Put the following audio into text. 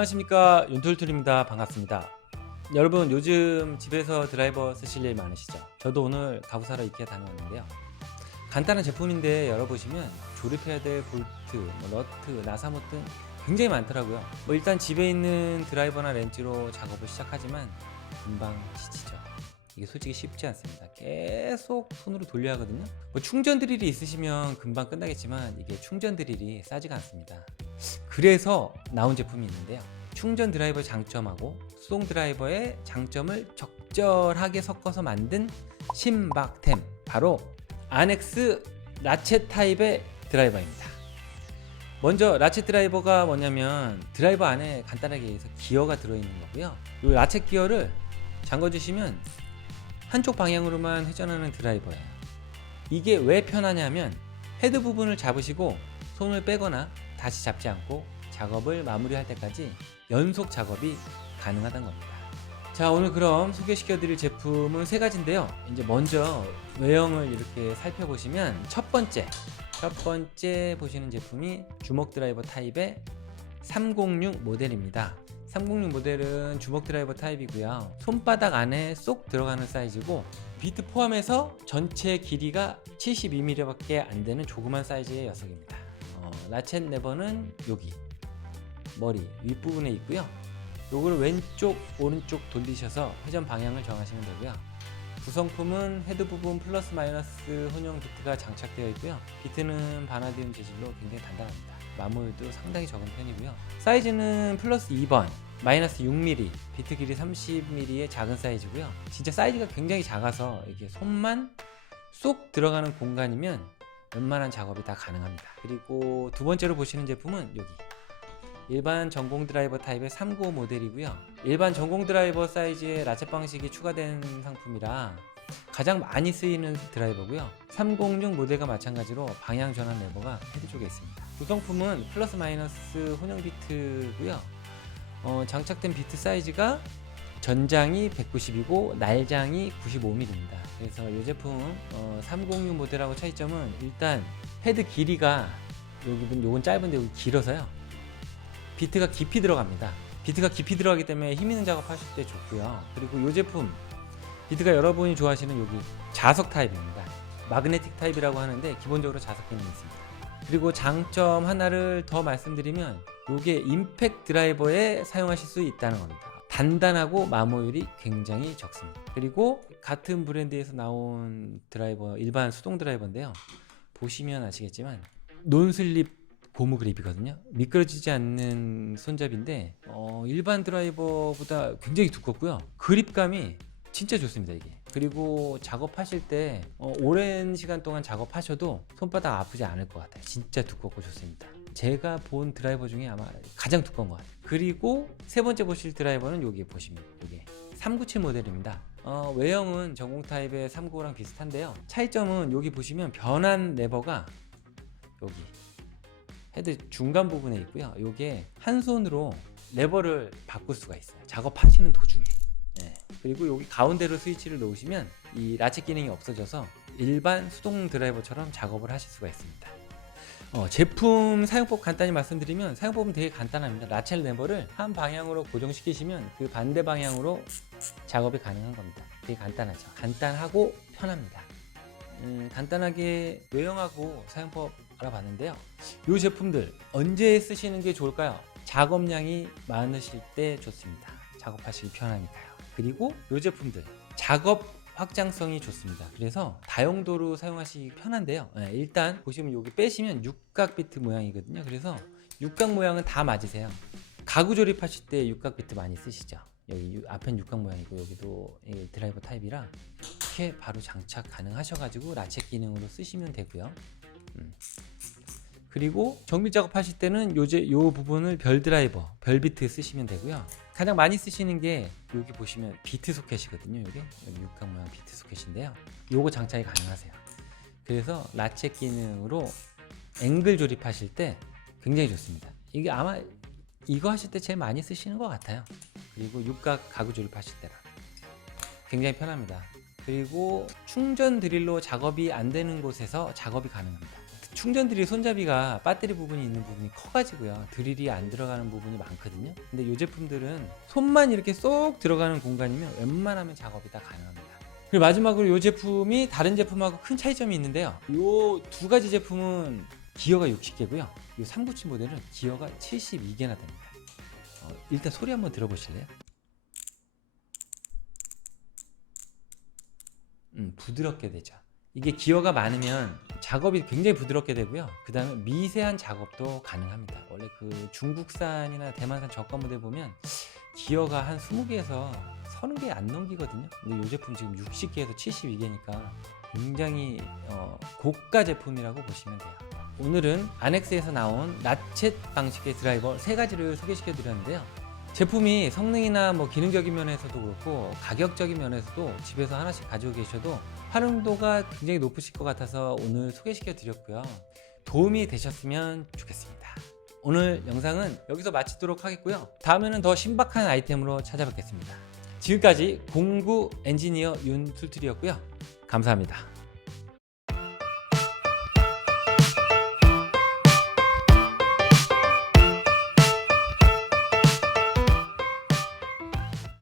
안녕하십니까. 윤툴툴입니다. 반갑습니다. 여러분 요즘 집에서 드라이버 쓰실 일 많으시죠? 저도 오늘 가구사러 이케아 다녀왔는데요. 간단한 제품인데 열어보시면 조립해야 될 볼트, 뭐 너트, 나사못 등 굉장히 많더라고요. 뭐 일단 집에 있는 드라이버나 렌즈로 작업을 시작하지만 금방 지치죠. 이게 솔직히 쉽지 않습니다. 계속 손으로 돌려야 하거든요. 뭐 충전 드릴이 있으시면 금방 끝나겠지만 이게 충전 드릴이 싸지가 않습니다 그래서 나온 제품이 있는데요. 충전 드라이버 장점하고 수동 드라이버의 장점을 적절하게 섞어서 만든 신박템 바로 아넥스 라쳇 타입의 드라이버입니다. 먼저 라쳇 드라이버가 뭐냐면 드라이버 안에 간단하게 얘기해서 기어가 들어있는 거고요. 이 라쳇 기어를 잠궈주시면 한쪽 방향으로만 회전하는 드라이버예요. 이게 왜 편하냐면 헤드 부분을 잡으시고 손을 빼거나 다시 잡지 않고 작업을 마무리할 때까지 연속 작업이 가능하다는 겁니다. 자 오늘 그럼 소개시켜 드릴 제품은 세 가지인데요. 이제 먼저 외형을 이렇게 살펴보시면 첫 번째 첫 번째 보시는 제품이 주먹 드라이버 타입의 306 모델입니다. 306 모델은 주먹 드라이버 타입이고요. 손바닥 안에 쏙 들어가는 사이즈고 비트 포함해서 전체 길이가 72mm밖에 안 되는 조그만 사이즈의 녀석입니다. 어, 라쳇 레버는 여기 머리 윗부분에 있고요. 요거를 왼쪽 오른쪽 돌리셔서 회전 방향을 정하시면 되고요. 구성품은 헤드 부분 플러스 마이너스 혼용 비트가 장착되어 있고요. 비트는 바나디움 재질로 굉장히 단단합니다. 마모율도 상당히 적은 편이고요. 사이즈는 플러스 2번, 마이너스 6mm, 비트 길이 30mm의 작은 사이즈고요. 진짜 사이즈가 굉장히 작아서 이게 손만 쏙 들어가는 공간이면 웬만한 작업이 다 가능합니다. 그리고 두 번째로 보시는 제품은 여기 일반 전공 드라이버 타입의 395 모델이고요. 일반 전공 드라이버 사이즈의 라쳇 방식이 추가된 상품이라 가장 많이 쓰이는 드라이버고요. 306 모델과 마찬가지로 방향 전환 레버가 헤드 쪽에 있습니다. 구성품은 플러스 마이너스 혼용 비트고요. 어, 장착된 비트 사이즈가 전장이 190이고 날장이 95mm입니다. 그래서 이 제품 어, 306 모델하고 차이점은 일단 헤드 길이가 여기 요건 짧은데 여기 길어서요. 비트가 깊이 들어갑니다. 비트가 깊이 들어가기 때문에 힘 있는 작업하실 때 좋고요. 그리고 이 제품 비트가 여러분이 좋아하시는 여기 자석 타입입니다. 마그네틱 타입이라고 하는데 기본적으로 자석 기능이 있습니다. 그리고 장점 하나를 더 말씀드리면 이게 임팩 드라이버에 사용하실 수 있다는 겁니다. 단단하고 마모율이 굉장히 적습니다. 그리고 같은 브랜드에서 나온 드라이버 일반 수동 드라이버인데요. 보시면 아시겠지만 논슬립 고무 그립이거든요. 미끄러지지 않는 손잡이인데 어, 일반 드라이버보다 굉장히 두껍고요. 그립감이 진짜 좋습니다 이게. 그리고 작업하실 때 어, 오랜 시간 동안 작업하셔도 손바닥 아프지 않을 것 같아요. 진짜 두껍고 좋습니다. 제가 본 드라이버 중에 아마 가장 두꺼운 것 같아요. 그리고 세 번째 보실 드라이버는 여기 보시면 이게 397 모델입니다. 어, 외형은 전공 타입의 395랑 비슷한데요. 차이점은 여기 보시면 변환 레버가 여기 헤드 중간 부분에 있고요. 이게 한 손으로 레버를 바꿀 수가 있어요. 작업하시는 도중에. 예. 그리고 여기 가운데로 스위치를 놓으시면 이 라쳇 기능이 없어져서 일반 수동 드라이버처럼 작업을 하실 수가 있습니다. 어, 제품 사용법 간단히 말씀드리면 사용법은 되게 간단합니다. 라첼 레버를 한 방향으로 고정시키시면 그 반대 방향으로 작업이 가능한 겁니다. 되게 간단하죠. 간단하고 편합니다. 음, 간단하게 외형하고 사용법 알아봤는데요. 이 제품들 언제 쓰시는 게 좋을까요? 작업량이 많으실 때 좋습니다. 작업하시기 편하니까요. 그리고 이 제품들 작업 확장성이 좋습니다. 그래서 다용도로 사용하시기 편한데요. 네, 일단 보시면 여기 빼시면 육각 비트 모양이거든요. 그래서 육각 모양은 다 맞으세요. 가구 조립하실 때 육각 비트 많이 쓰시죠. 여기 유- 앞엔 육각 모양이고 여기도 이 드라이버 타입이라 이렇게 바로 장착 가능하셔가지고 라쳇 기능으로 쓰시면 되고요. 음. 그리고 정비 작업하실 때는 요제 요 부분을 별 드라이버, 별 비트 쓰시면 되고요. 가장 많이 쓰시는 게 여기 보시면 비트 소켓이거든요. 이게 육각 모양 비트 소켓인데요. 요거 장착이 가능하세요. 그래서 라쳇 기능으로 앵글 조립하실 때 굉장히 좋습니다. 이게 아마 이거 하실 때 제일 많이 쓰시는 것 같아요. 그리고 육각 가구 조립하실 때라 굉장히 편합니다. 그리고 충전 드릴로 작업이 안 되는 곳에서 작업이 가능합니다. 충전 드릴 손잡이가 배터리 부분이 있는 부분이 커가지고요. 드릴이 안 들어가는 부분이 많거든요. 근데 이 제품들은 손만 이렇게 쏙 들어가는 공간이면 웬만하면 작업이 다 가능합니다. 그리고 마지막으로 이 제품이 다른 제품하고 큰 차이점이 있는데요. 이 두 가지 제품은 기어가 60개고요. 이 397 모델은 기어가 72개나 됩니다. 어, 일단 소리 한번 들어보실래요? 음, 부드럽게 되죠. 이게 기어가 많으면 작업이 굉장히 부드럽게 되고요. 그 다음에 미세한 작업도 가능합니다. 원래 그 중국산이나 대만산 저가 모델 보면 기어가 한 20개에서 30개 안 넘기거든요. 근데 이 제품 지금 60개에서 72개니까 굉장히 어, 고가 제품이라고 보시면 돼요. 오늘은 아넥스에서 나온 라쳇 방식의 드라이버 세 가지를 소개시켜 드렸는데요. 제품이 성능이나 뭐 기능적인 면에서도 그렇고 가격적인 면에서도 집에서 하나씩 가지고 계셔도 활용도가 굉장히 높으실 것 같아서 오늘 소개시켜 드렸고요. 도움이 되셨으면 좋겠습니다. 오늘 영상은 여기서 마치도록 하겠고요. 다음에는 더 신박한 아이템으로 찾아뵙겠습니다. 지금까지 공구 엔지니어 윤툴툴이었고요. 감사합니다.